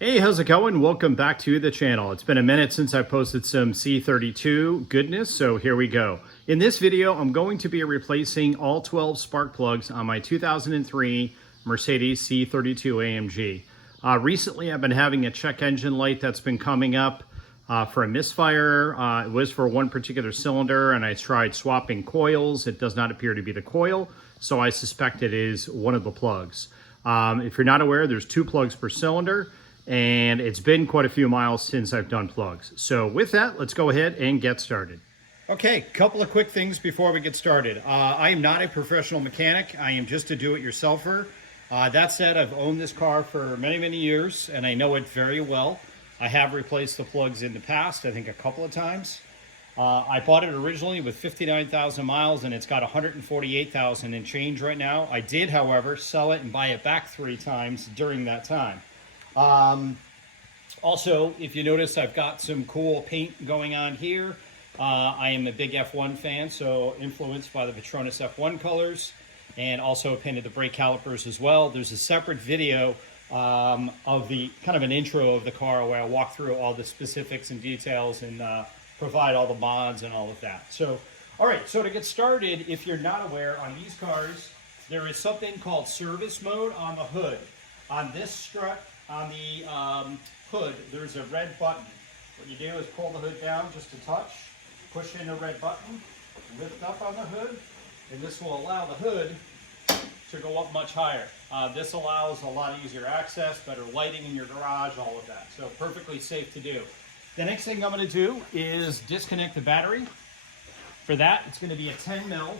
Hey, how's it going? Welcome back to the channel. It's been a minute since I posted some C32 goodness, so here we go. In this video, I'm going to be replacing all 12 spark plugs on my 2003 Mercedes C32 AMG. Recently, I've been having a check engine light that's been coming up for a misfire. It was for one particular cylinder, and I tried swapping coils. It does not appear to be the coil, so I suspect it is one of the plugs. If you're not aware, there's 2 plugs per cylinder, and it's been quite a few miles since I've done plugs. So with that, let's go ahead and get started. Okay, couple of quick things before we get started. I am not a professional mechanic. I am just a do-it-yourselfer. That said, I've owned this car for many, many years, and I know it very well. I have replaced the plugs in the past, I think a couple of times. I bought it originally with 59,000 miles, and it's got 148,000 and change right now. I did, however, sell it and buy it back 3 times during that time. Also, if you notice, I've got some cool paint going on here. I am a big F1 fan, so influenced by the Petronas F1 colors, and also painted the brake calipers as well. There's a separate video of the kind of an intro of the car where I walk through all the specifics and details and provide all the mods and all of that. So, all right, so to get started, if you're not aware, on these cars, there is something called service mode on the hood. On this strut, on the hood, there's a red button. What you do is pull the hood down just a touch, push in the red button, lift up on the hood, and this will allow the hood to go up much higher. This allows a lot easier access, better lighting in your garage, all of that. So perfectly safe to do. The next thing I'm going to do is disconnect the battery. For that, it's going to be a 10 mil,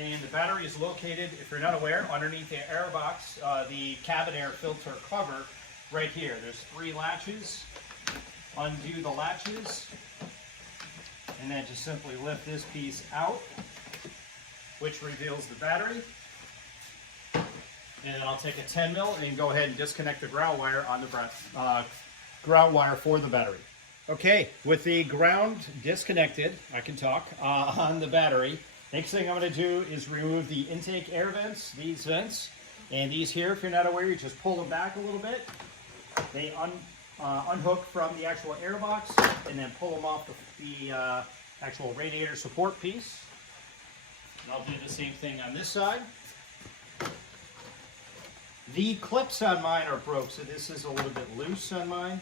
and the battery is located, if you're not aware, underneath the air box, the cabin air filter cover right here. There's 3 latches. Undo the latches, and then just simply lift this piece out, which reveals the battery. And then I'll take a 10 mil and go ahead and disconnect the ground wire on the ground wire for the battery. Okay, with the ground disconnected, I can talk, on the battery. Next thing I'm going to do is remove the intake air vents, these vents, and these here, if you're not aware, you just pull them back a little bit. They unhook from the actual air box, and then pull them off the actual radiator support piece. And I'll do the same thing on this side. The clips on mine are broke, so this is a little bit loose on mine.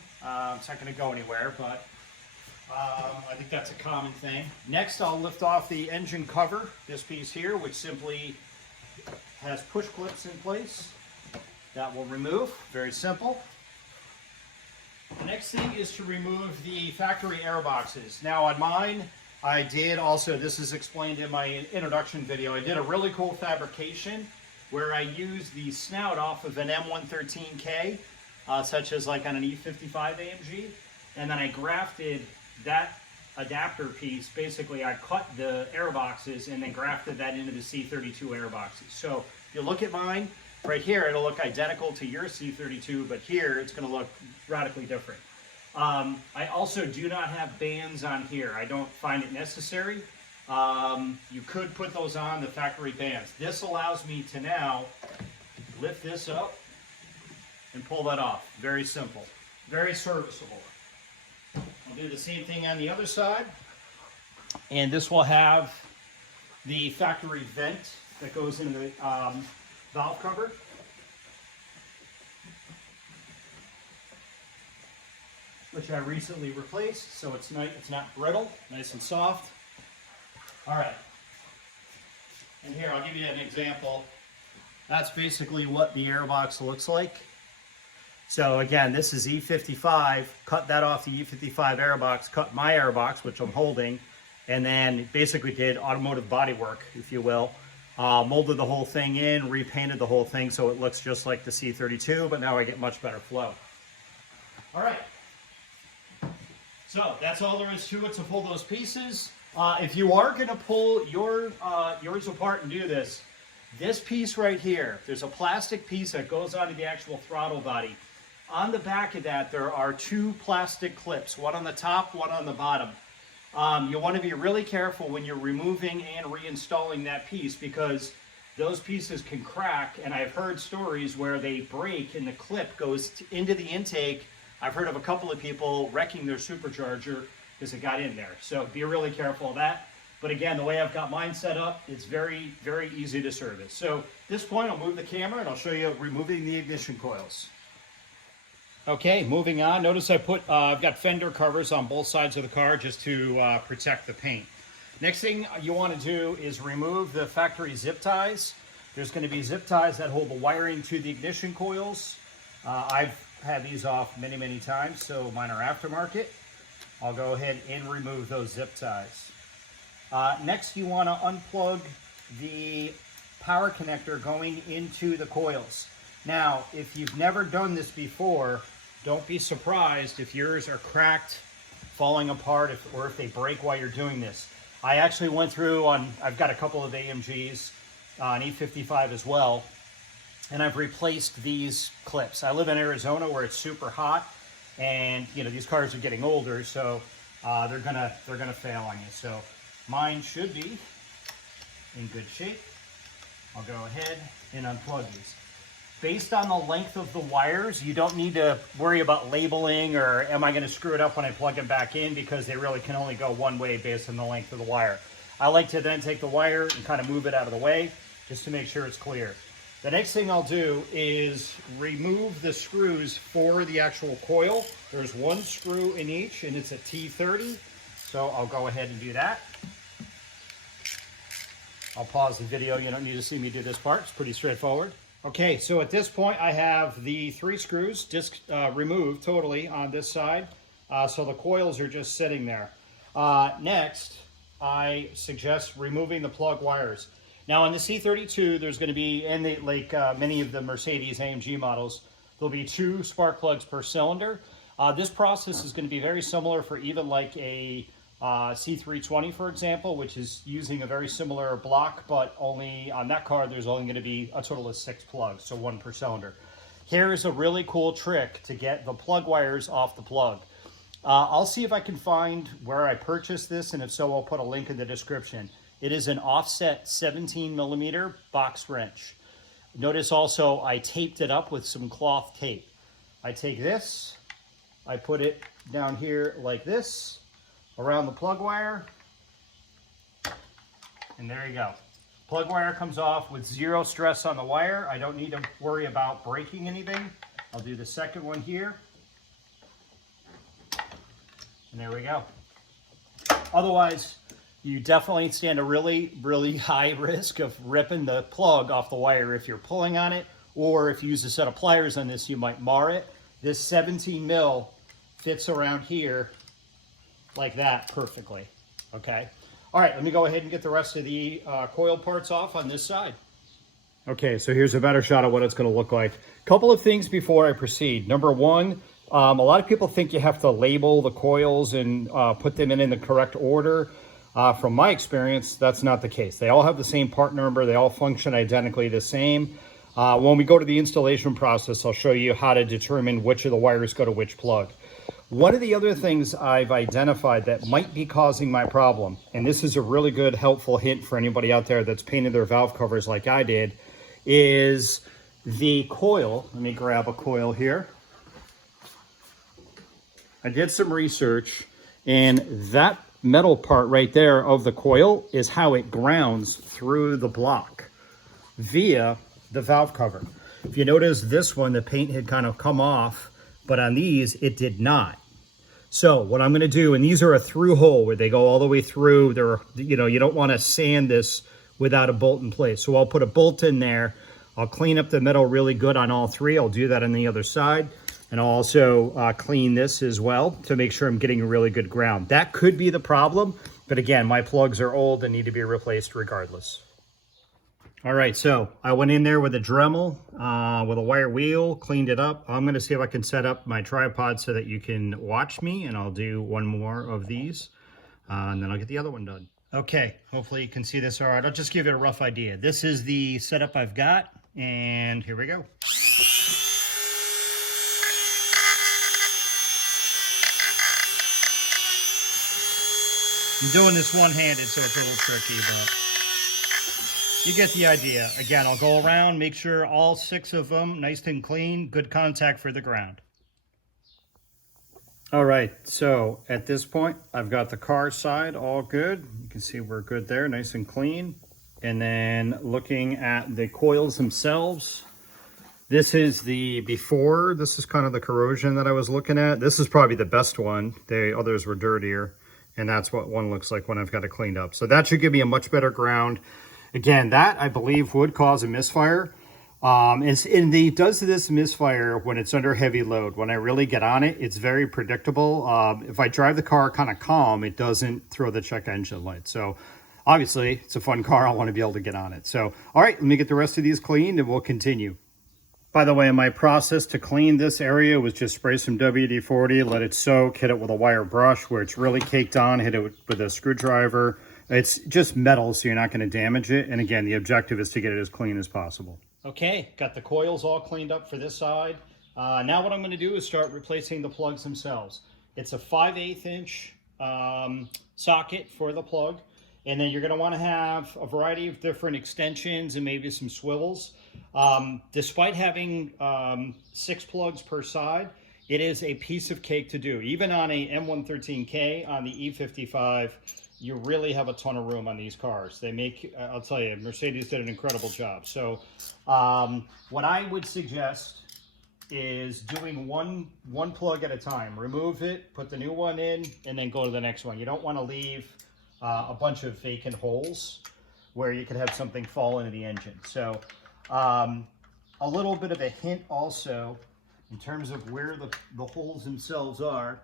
It's not going to go anywhere, but I think that's a common thing. Next, I'll lift off the engine cover, this piece here, which simply has push clips in place. That will remove, very simple. The next thing is to remove the factory air boxes. Now on mine, I did also, this is explained in my introduction video, I did a really cool fabrication where I used the snout off of an M113K, such as like on an E55 AMG, and then I grafted that adapter piece. Basically, I cut the air boxes and then grafted that into the C32 air boxes. So if you look at mine, right here, it'll look identical to your C32, but here it's going to look radically different. I also do not have bands on here. I don't find it necessary. You could put those on, the factory bands. This allows me to now lift this up and pull that off. Very simple, very serviceable. I'll do the same thing on the other side. And this will have the factory vent that goes into the valve cover. Which I recently replaced, so it's not brittle, nice and soft. All right, and here I'll give you an example. That's basically what the airbox looks like. So again, this is E55, cut that off the E55 airbox, cut my airbox, which I'm holding, and then basically did automotive body work, if you will. Molded the whole thing in, repainted the whole thing so it looks just like the C32, but now I get much better flow. All right, so that's all there is to it to pull those pieces. If you are going to pull yours apart and do this, this piece right here, there's a plastic piece that goes onto the actual throttle body. On the back of that, there are 2 plastic clips, one on the top, one on the bottom. You want to be really careful when you're removing and reinstalling that piece, because those pieces can crack, and I've heard stories where they break and the clip goes into the intake I've heard of a couple of people wrecking their supercharger because it got in there. So be really careful of that. But again, the way I've got mine set up, it's very, very easy to service. So at this point, I'll move the camera and I'll show you removing the ignition coils. Okay, moving on. Notice I've got fender covers on both sides of the car just to protect the paint. Next thing you want to do is remove the factory zip ties. There's going to be zip ties that hold the wiring to the ignition coils. I've had these off many, many times, so mine are aftermarket. I'll go ahead and remove those zip ties. Next, you want to unplug the power connector going into the coils. Now, if you've never done this before, don't be surprised if yours are cracked, falling apart, or if they break while you're doing this. I actually went through I've got a couple of AMGs, an E55 as well, and I've replaced these clips. I live in Arizona where it's super hot, and these cars are getting older, so they're gonna fail on you. So mine should be in good shape. I'll go ahead and unplug these. Based on the length of the wires, you don't need to worry about labeling or am I going to screw it up when I plug them back in, because they really can only go one way based on the length of the wire. I like to then take the wire and kind of move it out of the way just to make sure it's clear. The next thing I'll do is remove the screws for the actual coil. There's one screw in each and it's a T30, so I'll go ahead and do that. I'll pause the video. You don't need to see me do this part. It's pretty straightforward. Okay, so at this point I have the 3 screws just removed totally on this side. So the coils are just sitting there. Next, I suggest removing the plug wires. Now on the C32, there's going to be, and many of the Mercedes AMG models, there'll be 2 spark plugs per cylinder. This process is going to be very similar for even like a C320, for example, which is using a very similar block, but only on that car, there's only going to be a total of 6 plugs, so 1 per cylinder. Here's a really cool trick to get the plug wires off the plug. I'll see if I can find where I purchased this, and if so, I'll put a link in the description. It is an offset 17 millimeter box wrench. Notice also I taped it up with some cloth tape. I take this, I put it down here like this, around the plug wire, and there you go. Plug wire comes off with 0 stress on the wire. I don't need to worry about breaking anything. I'll do the second one here, and there we go. Otherwise, you definitely stand a really, really high risk of ripping the plug off the wire if you're pulling on it, or if you use a set of pliers on this, you might mar it. This 17 mil fits around here like that perfectly. Okay. All right, let me go ahead and get the rest of the coil parts off on this side. Okay, so here's a better shot of what it's going to look like. Couple of things before I proceed. Number one, a lot of people think you have to label the coils and put them in the correct order. From my experience, that's not the case. They all have the same part number. They all function identically the same. When we go to the installation process, I'll show you how to determine which of the wires go to which plug. One of the other things I've identified that might be causing my problem, and this is a really good helpful hint for anybody out there that's painted their valve covers like I did, is the coil. Let me grab a coil here. I did some research, and that metal part right there of the coil is how it grounds through the block via the valve cover. If you notice this one, the paint had kind of come off, but on these, it did not. So what I'm gonna do, and these are a through hole where they go all the way through. You don't wanna sand this without a bolt in place. So I'll put a bolt in there. I'll clean up the metal really good on all 3. I'll do that on the other side. And I'll also clean this as well to make sure I'm getting a really good ground. That could be the problem, but again, my plugs are old and need to be replaced regardless. All right, so I went in there with a Dremel, with a wire wheel, cleaned it up. I'm gonna see if I can set up my tripod so that you can watch me, and I'll do one more of these, and then I'll get the other one done. Okay, hopefully you can see this all right. I'll just give you a rough idea. This is the setup I've got, and here we go. I'm doing this one-handed, so it's a little tricky, but you get the idea. Again, I'll go around, make sure all 6 of them nice and clean, good contact for the ground. All right, so at this point, I've got the car side all good. You can see we're good there, nice and clean. And then looking at the coils themselves, this is the before. This is kind of the corrosion that I was looking at. This is probably the best one. The others were dirtier, and that's what one looks like when I've got it cleaned up. So that should give me a much better ground. Again, that I believe would cause a misfire. It does this misfire when it's under heavy load. When I really get on it, it's very predictable. If I drive the car kind of calm, it doesn't throw the check engine light. So obviously it's a fun car. I want to be able to get on it. So, all right, let me get the rest of these cleaned and we'll continue. By the way, my process to clean this area was just spray some WD-40, let it soak, hit it with a wire brush where it's really caked on, hit it with a screwdriver. It's just metal, so you're not going to damage it. And again, the objective is to get it as clean as possible. Okay, got the coils all cleaned up for this side. Now what I'm going to do is start replacing the plugs themselves. It's a 5/8 inch socket for the plug. And then you're going to want to have a variety of different extensions and maybe some swivels. Despite having 6 plugs per side, it is a piece of cake to do. Even on a M113K, on the E55, you really have a ton of room on these cars. They make, I'll tell you, Mercedes did an incredible job. So what I would suggest is doing one plug at a time. Remove it, put the new one in, and then go to the next one. You don't want to leave a bunch of vacant holes where you could have something fall into the engine. So a little bit of a hint also in terms of where the holes themselves are.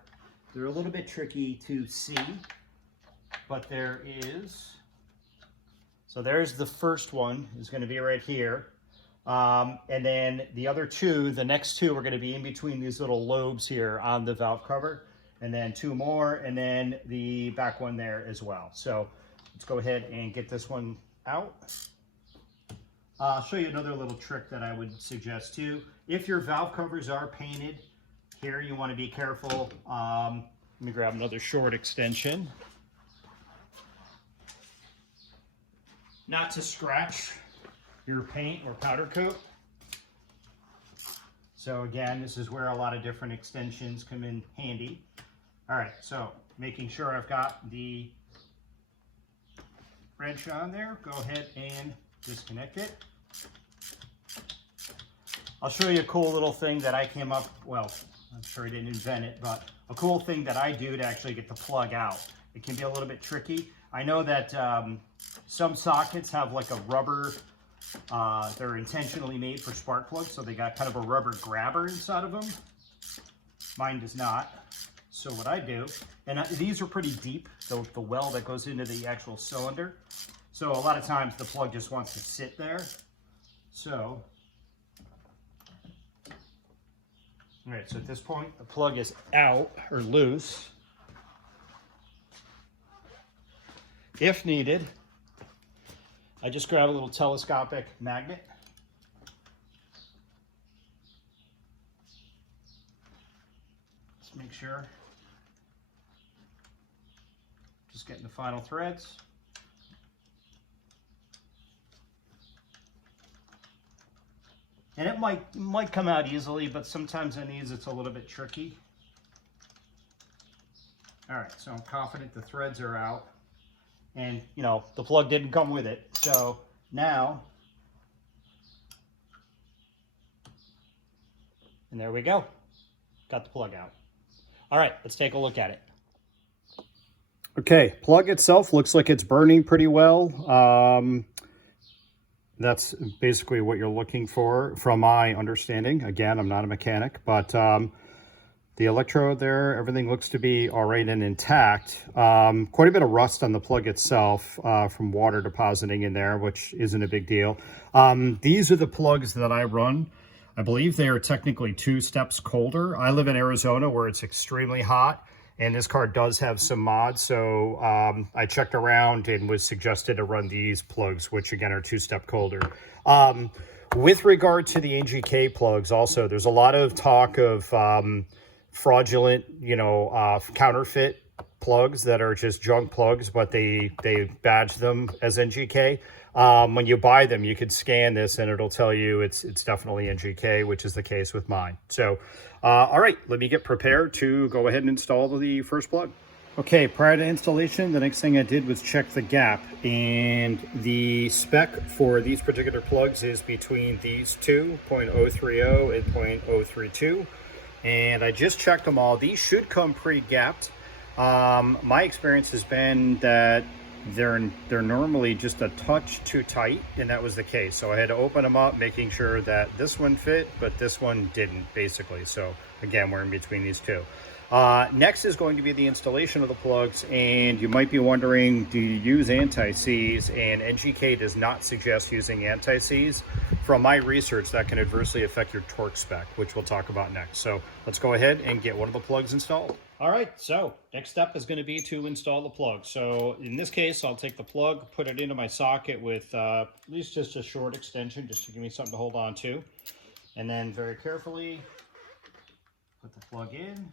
They're a little bit tricky to see, but there is. So there's the first one, is going to be right here. And then the other two, the next two are going to be in between these little lobes here on the valve cover. And then 2 more, and then the back one there as well. So let's go ahead and get this one out. I'll show you another little trick that I would suggest too. If your valve covers are painted, here you want to be careful. Let me grab another short extension. Not to scratch your paint or powder coat. So again, this is where a lot of different extensions come in handy. All right, so making sure I've got the wrench on there, go ahead and disconnect it. I'll show you a cool little thing that I came up, well, I'm sure I didn't invent it, but a cool thing that I do to actually get the plug out. It can be a little bit tricky. I know that some sockets have like a rubber, they're intentionally made for spark plugs, so they got kind of a rubber grabber inside of them. Mine does not. So what I do, and these are pretty deep, the well that goes into the actual cylinder. So a lot of times the plug just wants to sit there. So, all right, so at this point, the plug is out or loose. If needed, I just grab a little telescopic magnet. Let's make sure. Just getting the final threads. And it might come out easily, but sometimes on these it's a little bit tricky. All right, so I'm confident the threads are out. And, you know, the plug didn't come with it. So now, and there we go. Got the plug out. All right, let's take a look at it. Okay, plug itself looks like it's burning pretty well. That's basically what you're looking for from my understanding. Again, I'm not a mechanic, but the electrode there, everything looks to be all right and intact. Quite a bit of rust on the plug itself from water depositing in there, which isn't a big deal. These are the plugs that I run. I believe they are technically 2 steps colder. I live in Arizona where it's extremely hot, and this car does have some mods. So I checked around and was suggested to run these plugs, which again are 2-step colder. With regard to the AMG plugs also, there's a lot of talk of fraudulent, counterfeit plugs that are just junk plugs, but they badge them as NGK. When you buy them, you can scan this and it'll tell you it's definitely NGK, which is the case with mine. So, all right, let me get prepared to go ahead and install the first plug. Okay, prior to installation, the next thing I did was check the gap, and the spec for these particular plugs is between these two, 0.030 and 0.032. And I just checked them all. These should come pre-gapped. My experience has been that they're normally just a touch too tight, and that was the case. So I had to open them up, making sure that this one fit, but this one didn't, basically. So again, we're in between these two. Next is going to be the installation of the plugs, and you might be wondering, do you use anti-seize? And NGK does not suggest using anti-seize. From my research, that can adversely affect your torque spec, which we'll talk about next. So let's go ahead and get one of the plugs installed. All right, so next step is going to be to install the plug. So in this case, I'll take the plug, put it into my socket with at least just a short extension, just to give me something to hold on to. And then very carefully put the plug in.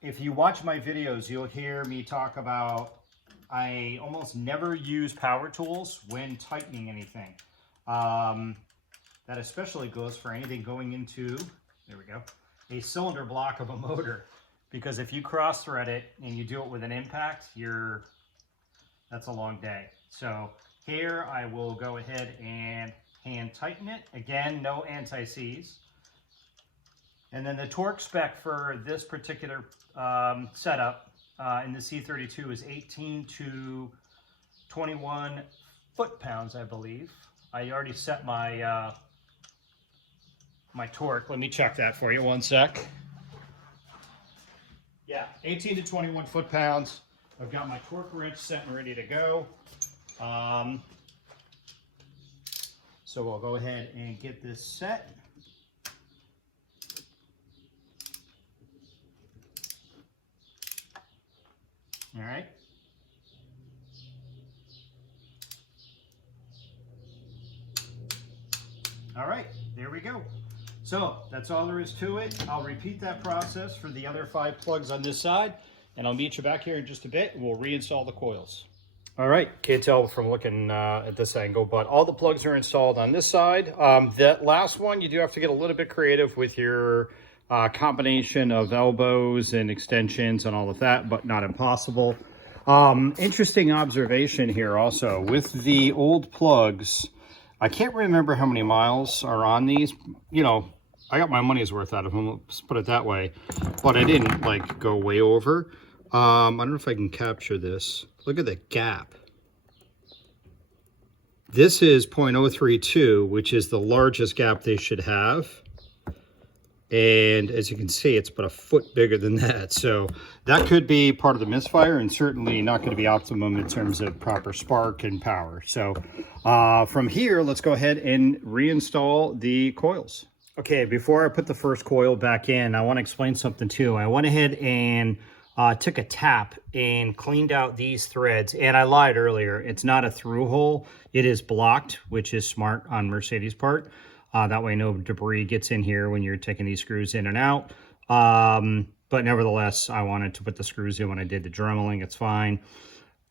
If you watch my videos, you'll hear me talk about I almost never use power tools when tightening anything. That especially goes for anything going into, there we go, a cylinder block of a motor. Because if you cross thread it and you do it with an impact, that's a long day. So here I will go ahead and hand tighten it. Again, no anti-seize. And then the torque spec for this particular setup in the C32 is 18 to 21 foot-pounds, I believe. I already set my my torque. Let me check that for you, one sec. Yeah, 18 to 21 foot-pounds. I've got my torque wrench set and ready to go. So we'll go ahead and get this set. All right. All right, there we go. So that's all there is to it. I'll repeat that process for the other 5 plugs on this side, and I'll meet you back here in just a bit, and we'll reinstall the coils. All right, can't tell from looking at this angle, but all the plugs are installed on this side. That last one, you do have to get a little bit creative with your combination of elbows and extensions and all of that, but not impossible. Interesting observation here also with the old plugs. I can't remember how many miles are on these. You know, I got my money's worth out of them, let's put it that way, but I didn't like go way over. I don't know if I can capture this. Look at the gap. This is 0.032, which is the largest gap they should have. And as you can see, it's about a foot bigger than that. So that could be part of the misfire, and certainly not going to be optimum in terms of proper spark and power. So from here, let's go ahead and reinstall the coils. Okay, before I put the first coil back in, I want to explain something too. I went ahead and took a tap and cleaned out these threads. And I lied earlier, it's not a through hole. It is blocked, which is smart on Mercedes' part. That way no debris gets in here when you're taking these screws in and out. But nevertheless, I wanted to put the screws in when I did the dremeling. It's fine.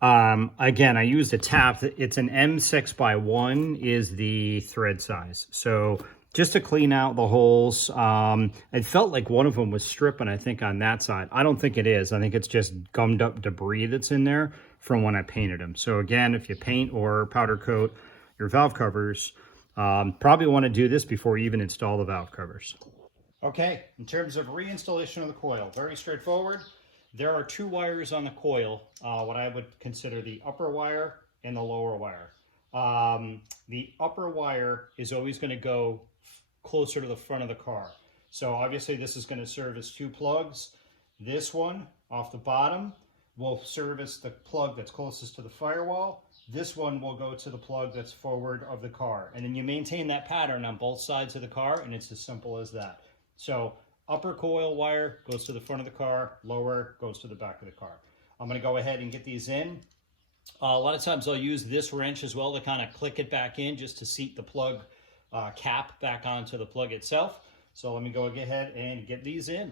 Again, I used a tap. It's an M6 by 1 is the thread size. So just to clean out the holes, it felt like one of them was stripping, I think, on that side. I don't think it is. I think it's just gummed up debris that's in there from when I painted them. So again, if you paint or powder coat your valve covers, probably want to do this before you even install the valve covers. Okay, in terms of reinstallation of the coil, very straightforward. There are 2 wires on the coil, what I would consider the upper wire and the lower wire. The upper wire is always going to go closer to the front of the car. So obviously this is going to serve as 2 plugs. This one off the bottom will service the plug that's closest to the firewall. This one will go to the plug that's forward of the car. And then you maintain that pattern on both sides of the car, and it's as simple as that. So upper coil wire goes to the front of the car, lower goes to the back of the car. I'm gonna go ahead and get these in. A lot of times I'll use this wrench as well to kind of click it back in just to seat the plug cap back onto the plug itself. So let me go ahead and get these in.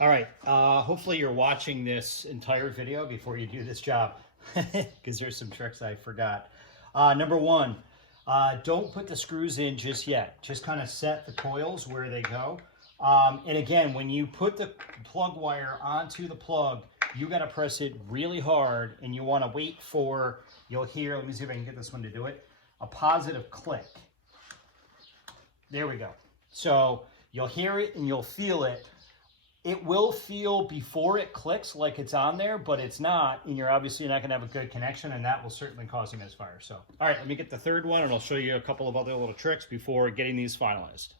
All right, hopefully you're watching this entire video before you do this job, because there's some tricks I forgot. Number one, don't put the screws in just yet. Just kind of set the coils where they go. And again, when you put the plug wire onto the plug, you got to press it really hard, and you want to wait for, you'll hear, let me see if I can get this one to do it, a positive click. There we go. So you'll hear it and you'll feel it. It will feel before it clicks like it's on there, but it's not, and you're obviously not going to have a good connection, and that will certainly cause a misfire. So, all right, let me get the third one, and I'll show you a couple of other little tricks before getting these finalized.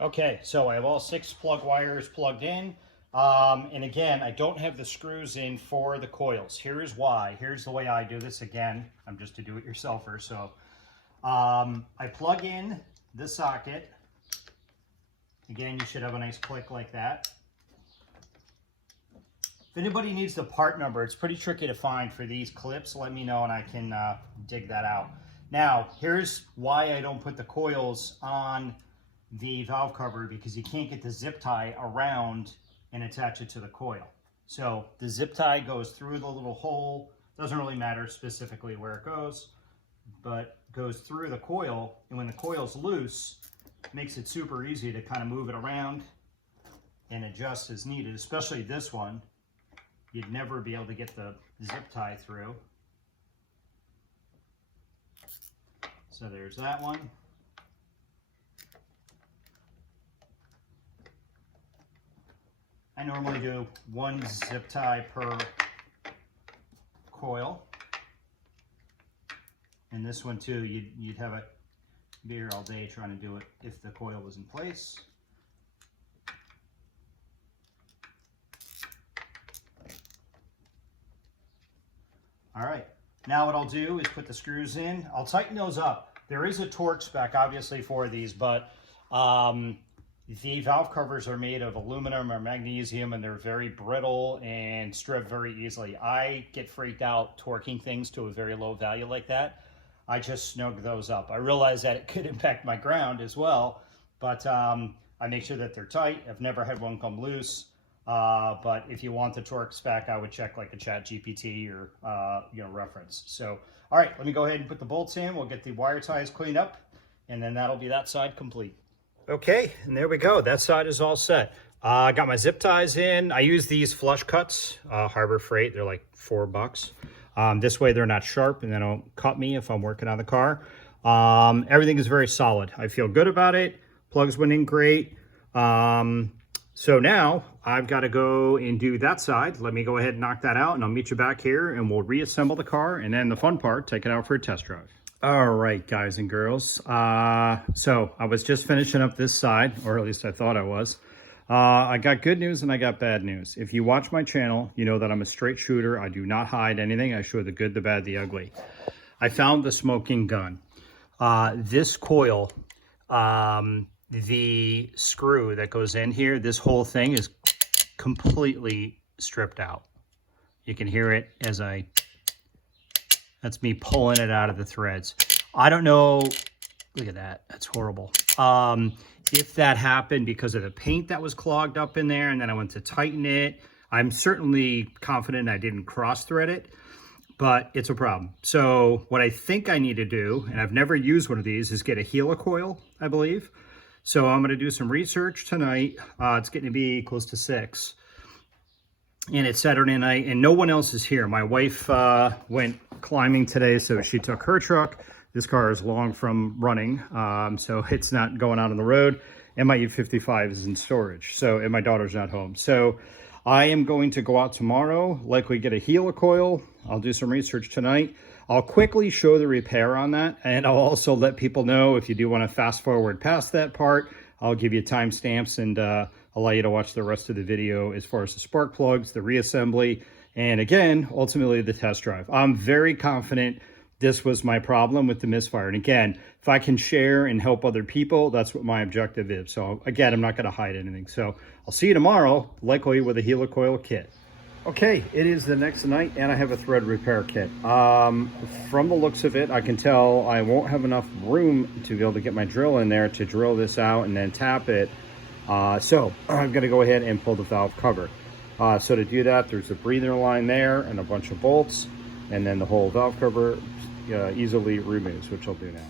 Okay, so I have all 6 plug wires plugged in, and again, I don't have the screws in for the coils. Here's why. Here's the way I do this. Again, I'm just a do-it-yourselfer, so I plug in the socket. Again, you should have a nice click like that. If anybody needs the part number, it's pretty tricky to find for these clips. Let me know and I can dig that out. Now, here's why I don't put the coils on the valve cover, because you can't get the zip tie around and attach it to the coil. So the zip tie goes through the little hole. Doesn't really matter specifically where it goes, but goes through the coil. And when the coil's loose, it makes it super easy to kind of move it around and adjust as needed, especially this one. You'd never be able to get the zip tie through. So there's that one. I normally do 1 zip tie per coil. And this one too, you'd have it be here all day trying to do it if the coil was in place. All right, now what I'll do is put the screws in. I'll tighten those up. There is a torque spec obviously for these, but the valve covers are made of aluminum or magnesium, and they're very brittle and strip very easily. I get freaked out torquing things to a very low value like that. I just snug those up. I realize that it could impact my ground as well, but I make sure that they're tight. I've never had one come loose. But if you want the torque spec, I would check like a ChatGPT or reference. So, all right, let me go ahead and put the bolts in. We'll get the wire ties cleaned up, and then that'll be that side complete. Okay, and there we go. That side is all set. I got my zip ties in. I use these flush cuts, Harbor Freight. They're like $4. This way they're not sharp and they don't cut me if I'm working on the car. Everything is very solid. I feel good about it. Plugs went in great. So now I've got to go and do that side. Let me go ahead and knock that out, and I'll meet you back here and we'll reassemble the car, and then the fun part, take it out for a test drive. All right, guys and girls. So I was just finishing up this side, or at least I thought I was. I got good news and I got bad news. If you watch my channel, you know that I'm a straight shooter. I do not hide anything. I show the good, the bad, the ugly. I found the smoking gun. This coil, the screw that goes in here, this whole thing is completely stripped out. You can hear it as that's me pulling it out of the threads. I don't know, look at that, that's horrible. If that happened because of the paint that was clogged up in there and then I went to tighten it, I'm certainly confident I didn't cross thread it, but it's a problem. So what I think I need to do, and I've never used one of these, is get a helicoil, I believe. So I'm gonna do some research tonight. It's getting to be close to 6. And it's Saturday night and no one else is here. My wife went climbing today, so she took her truck. This car is long from running, so it's not going out on the road. And my E55 is in storage, so, and my daughter's not home. So I am going to go out tomorrow, likely get a helicoil. I'll do some research tonight. I'll quickly show the repair on that, and I'll also let people know if you do want to fast forward past that part, I'll give you timestamps and allow you to watch the rest of the video as far as the spark plugs, the reassembly, and again, ultimately the test drive. I'm very confident this was my problem with the Misfire. And again, if I can share and help other people, that's what my objective is. So again, I'm not going to hide anything. So I'll see you tomorrow, likely with a helicoil kit. Okay, it is the next night and I have a thread repair kit. From the looks of it, I can tell I won't have enough room to be able to get my drill in there to drill this out and then tap it. So I'm gonna go ahead and pull the valve cover. So to do that, there's a breather line there and a bunch of bolts, and then the whole valve cover easily removes, which I'll do now.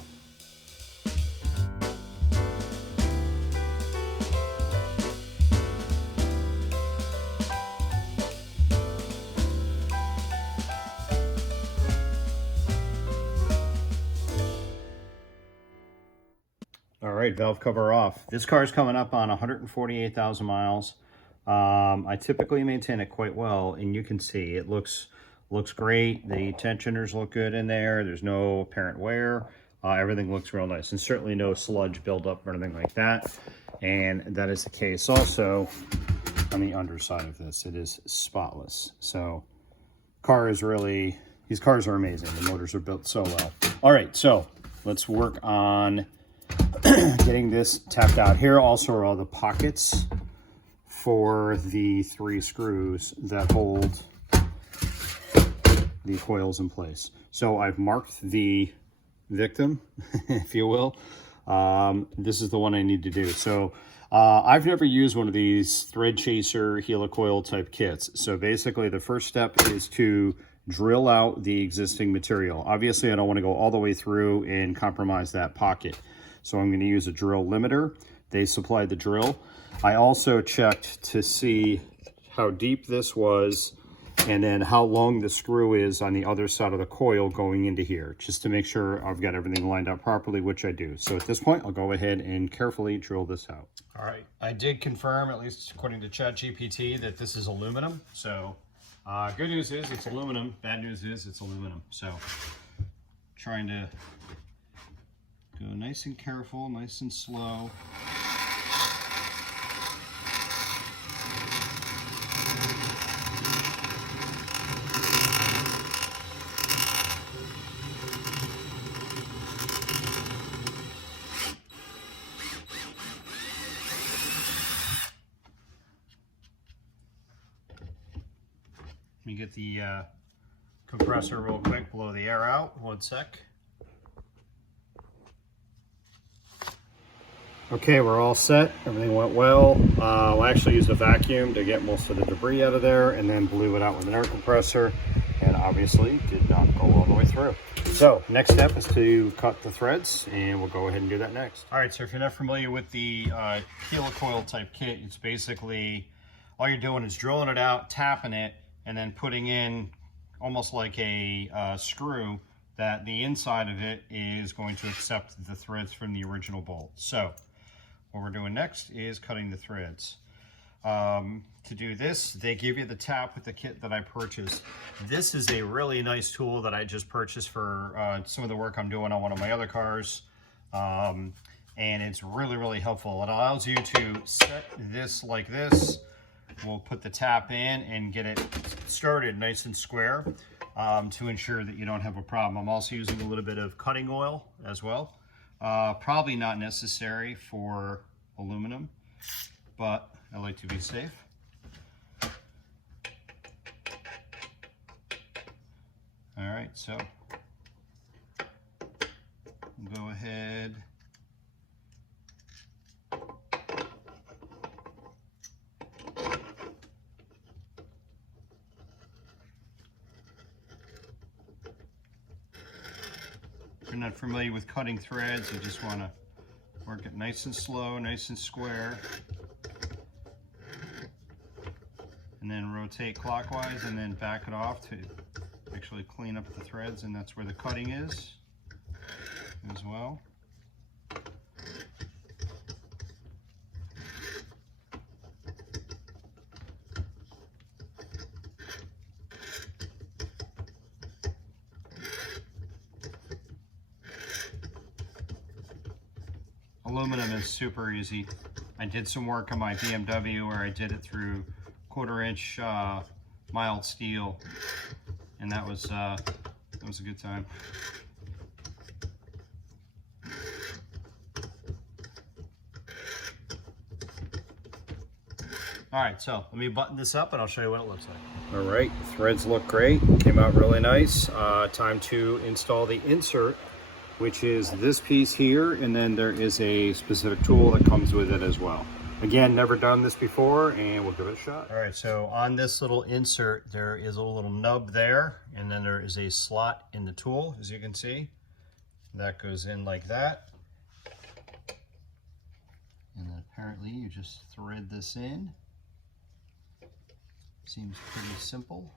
All right, valve cover off. This car is coming up on 148,000 miles. I typically maintain it quite well, and you can see it looks great. The tensioners look good in there. There's no apparent wear. Everything looks real nice, and certainly no sludge buildup or anything like that. And that is the case also on the underside of this. It is spotless. So car is really, these cars are amazing. The motors are built so well. All right, so let's work on getting this tapped out. Here also are all the pockets for the 3 screws that hold the coils in place. So I've marked the victim, if you will. This is the one I need to do. So I've never used one of these thread chaser helicoil type kits. So basically the first step is to drill out the existing material. Obviously I don't want to go all the way through and compromise that pocket. So I'm going to use a drill limiter. They supplied the drill. I also checked to see how deep this was and then how long the screw is on the other side of the coil going into here, just to make sure I've got everything lined up properly, which I do. So at this point, I'll go ahead and carefully drill this out. All right, I did confirm, at least according to ChatGPT, that this is aluminum. So good news is it's aluminum. Bad news is it's aluminum. So trying to go nice and careful, nice and slow. Let me get the compressor real quick, blow the air out, 1 sec. Okay, we're all set. Everything went well. I actually used a vacuum to get most of the debris out of there and then blew it out with an air compressor, and obviously did not go all the way through. So next step is to cut the threads, and we'll go ahead and do that next. All right, so if you're not familiar with the helicoil type kit, it's basically all you're doing is drilling it out, tapping it, and then putting in almost like a screw that the inside of it is going to accept the threads from the original bolt. So what we're doing next is cutting the threads. To do this, they give you the tap with the kit that I purchased. This is a really nice tool that I just purchased for some of the work I'm doing on one of my other cars. And it's really, really helpful. It allows you to set this like this. We'll put the tap in and get it started nice and square to ensure that you don't have a problem. I'm also using a little bit of cutting oil as well. Probably not necessary for aluminum, but I like to be safe. All right, so we'll go ahead. If you're not familiar with cutting threads, you just want to work it nice and slow, nice and square. And then rotate clockwise and then back it off to actually clean up the threads, and that's where the cutting is as well. Aluminum is super easy. I did some work on my BMW where I did it through 1/4-inch mild steel, and that was a good time. All right, so let me button this up and I'll show you what it looks like. All right, threads look great. Came out really nice. Time to install the insert, which is this piece here, and then there is a specific tool that comes with it as well. Again, never done this before, and we'll give it a shot. All right, so on this little insert, there is a little nub there, and then there is a slot in the tool, as you can see. That goes in like that. And then apparently you just thread this in. Seems pretty simple.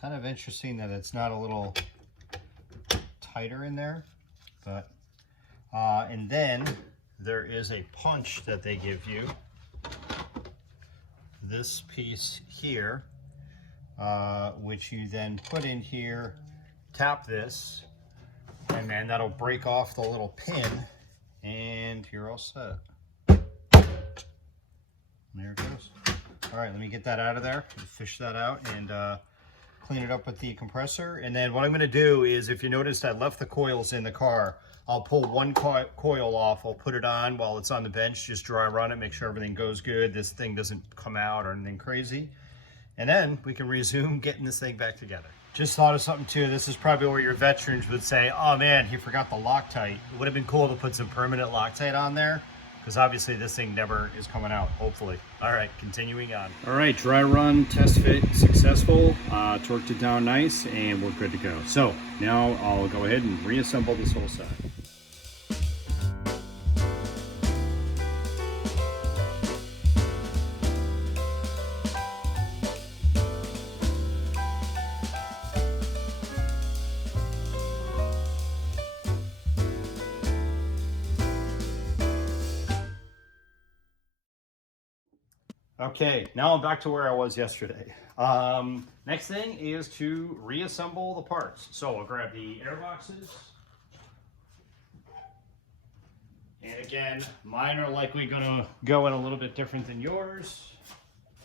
Kind of interesting that it's not a little tighter in there, but and then there is a punch that they give you. This piece here, which you then put in here, tap this, and then that'll break off the little pin, and you're all set. There it goes. All right, let me get that out of there, fish that out, and clean it up with the compressor. And then what I'm going to do is, if you noticed, I left the coils in the car. I'll pull one coil off, I'll put it on while it's on the bench, just dry run it, make sure everything goes good, this thing doesn't come out or anything crazy. And then we can resume getting this thing back together. Just thought of something too. This is probably where your veterans would say, oh man, he forgot the Loctite. It would have been cool to put some permanent Loctite on there, because obviously this thing never is coming out, hopefully. All right, continuing on. All right, dry run, test fit successful, torqued it down nice, and we're good to go. So now I'll go ahead and reassemble this whole set. Okay, now I'm back to where I was yesterday. Next thing is to reassemble the parts. So I'll grab the air boxes. And again, mine are likely gonna go in a little bit different than yours.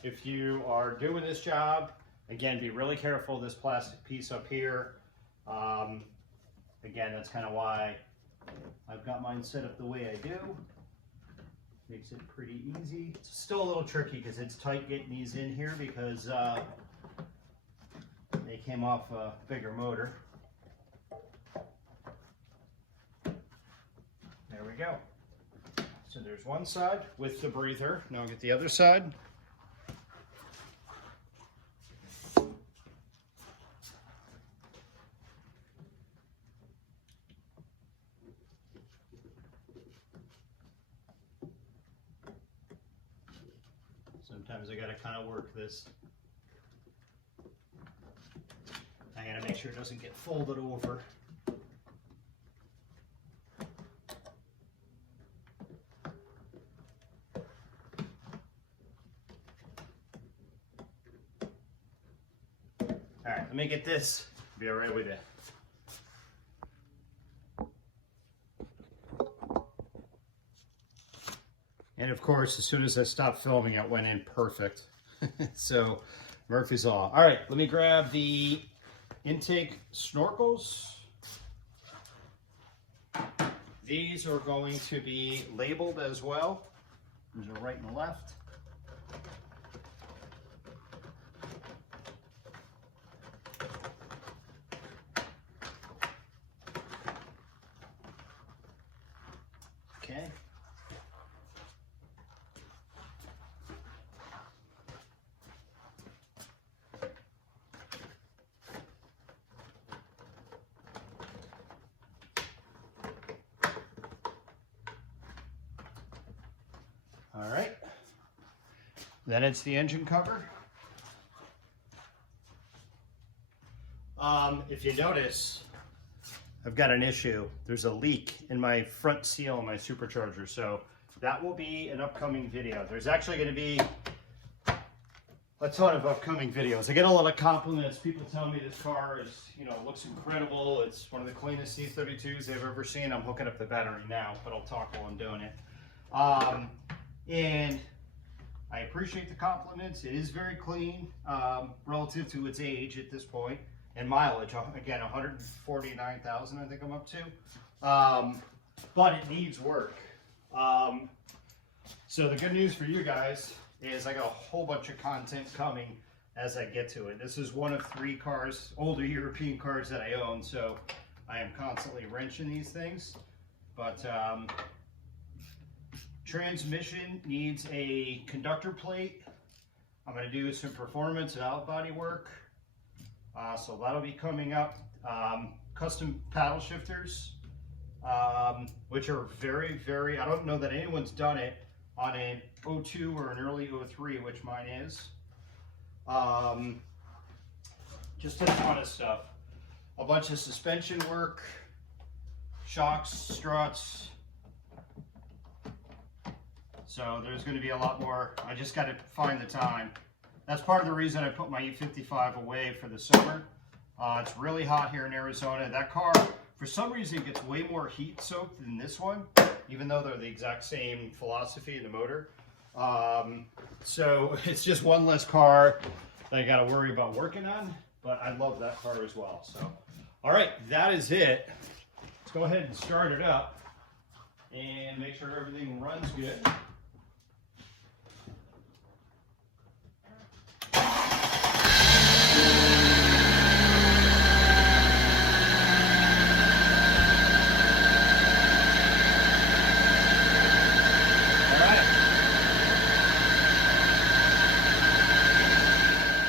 If you are doing this job, again, be really careful of this plastic piece up here. Again, that's kind of why I've got mine set up the way I do. Makes it pretty easy. It's still a little tricky because it's tight getting these in here because they came off a bigger motor. There we go. So there's one side with the breather. Now I'll get the other side. Sometimes I gotta kind of work this. I gotta make sure it doesn't get folded over. All right, let me get this. Be all right with it. And of course, as soon as I stopped filming, it went in perfect. So Murphy's Law. All right, let me grab the intake snorkels. These are going to be labeled as well. There's a right and a left. Okay. All right, then it's the engine cover. If you notice, I've got an issue. There's a leak in my front seal of my supercharger, so that will be an upcoming video. There's actually going to be a ton of upcoming videos. I get a lot of compliments. People tell me this car is, looks incredible. It's one of the cleanest C32s they've ever seen. I'm hooking up the battery now, but I'll talk while I'm doing it. And I appreciate the compliments. It is very clean relative to its age at this point. and mileage. Again, 149,000 I think I'm up to. But it needs work. So the good news for you guys is I got a whole bunch of content coming as I get to it. This is one of 3 cars, older European cars that I own, so I am constantly wrenching these things. But transmission needs a conductor plate. I'm going to do some performance and out body work. So that'll be coming up. Custom paddle shifters, which are very, very, I don't know that anyone's done it on an 02 or an early 03, which mine is. Just a ton of stuff. A bunch of suspension work, shocks, struts. So there's going to be a lot more. I just got to find the time. That's part of the reason I put my E55 away for the summer. It's really hot here in Arizona. That car, for some reason, gets way more heat soaked than this one, even though they're the exact same philosophy in the motor. So it's just one less car that I got to worry about working on, but I love that car as well. So, all right, that is it. Let's go ahead and start it up and make sure everything runs good.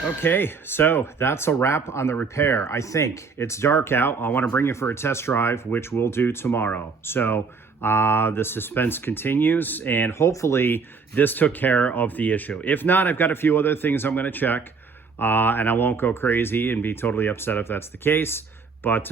Okay, so that's a wrap on the repair. I think it's dark out. I want to bring you for a test drive, which we'll do tomorrow. So the suspense continues, and hopefully this took care of the issue. If not, I've got a few other things I'm going to check, and I won't go crazy and be totally upset if that's the case. But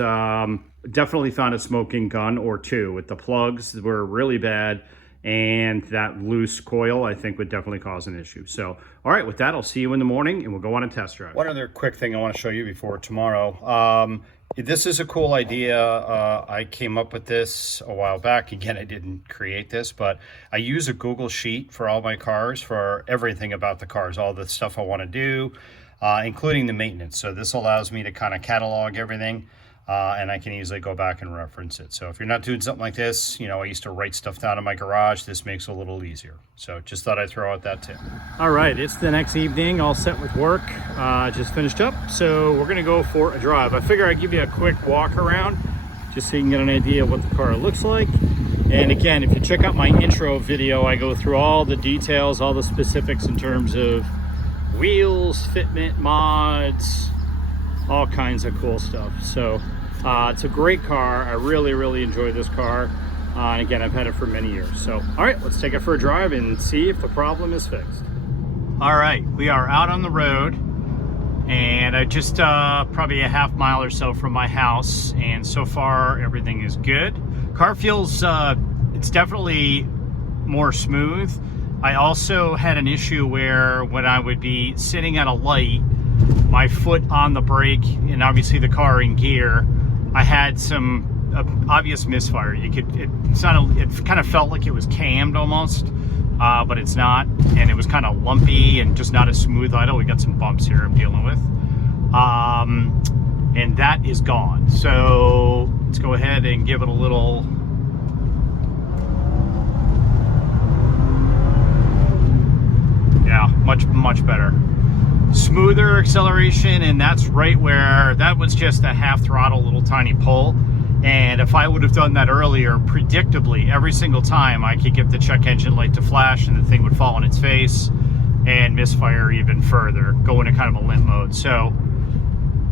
definitely found a smoking gun or two. With the plugs were really bad, and that loose coil I think would definitely cause an issue. So, all right, with that, I'll see you in the morning and we'll go on a test drive. One other quick thing I want to show you before tomorrow. This is a cool idea. I came up with this a while back. Again, I didn't create this, but I use a Google Sheet for all my cars for everything about the cars, all the stuff I want to do, including the maintenance. So this allows me to kind of catalog everything. And I can easily go back and reference it. So if you're not doing something like this, you know, I used to write stuff down in my garage. This makes it a little easier. So just thought I'd throw out that tip. All right, it's the next evening, all set with work. Just finished up, so we're gonna go for a drive. I figure I'd give you a quick walk around just so you can get an idea of what the car looks like. And again, if you check out my intro video, I go through all the details, all the specifics in terms of wheels, fitment, mods, all kinds of cool stuff. So it's a great car. I really enjoy this car, and again, I've had it for many years. So all right, let's take it for a drive and see if the problem is fixed. All right, we are out on the road, and I just probably a half mile or so from my house, and so far everything is good. Car feels it's definitely more smooth. I also had an issue where when I would be sitting at a light, my foot on the brake, and obviously the car in gear, I had some obvious misfire. You could, it kind of felt like it was cammed almost, but it's not, and it was kind of lumpy and just not a smooth idle. We got some bumps here I'm dealing with, and that is gone. So let's go ahead and give it a little. Yeah, much better. Smoother acceleration, and that's right where that was just a half throttle little tiny pull, and if I would have done that earlier, predictably every single time I could get the check engine light to flash and the thing would fall on its face and misfire even further, go into kind of a limp mode. So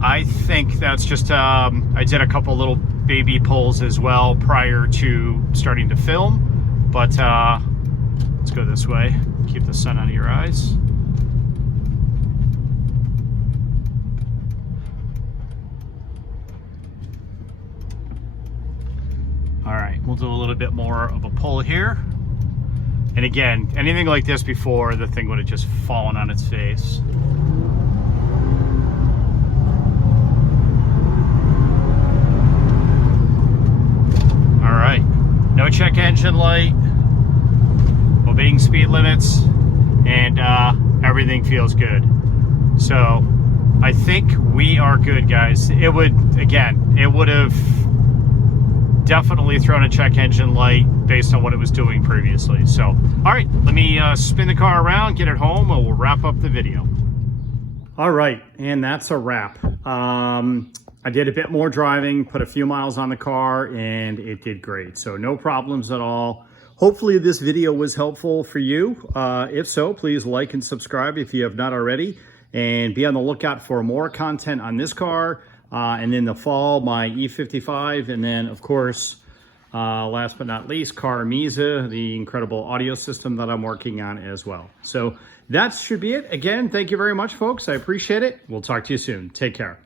I think that's just I did a couple little baby pulls as well prior to starting to film, but let's go this way, keep the sun out of your eyes. All right, we'll do a little bit more of a pull here. And again, anything like this before, the thing would have just fallen on its face. All right, no check engine light, obeying speed limits, and everything feels good. So I think we are good, guys. It would have definitely thrown a check engine light based on what it was doing previously. So, all right, let me spin the car around, get it home, and we'll wrap up the video. All right, and that's a wrap. I did a bit more driving, put a few miles on the car, and it did great. So no problems at all. Hopefully this video was helpful for you. If so, please like and subscribe if you have not already, and be on the lookout for more content on this car. And in the fall, my E55, and then of course, last but not least, Car Misa, the incredible audio system that I'm working on as well. So that should be it. Again, thank you very much, folks. I appreciate it. We'll talk to you soon. Take care.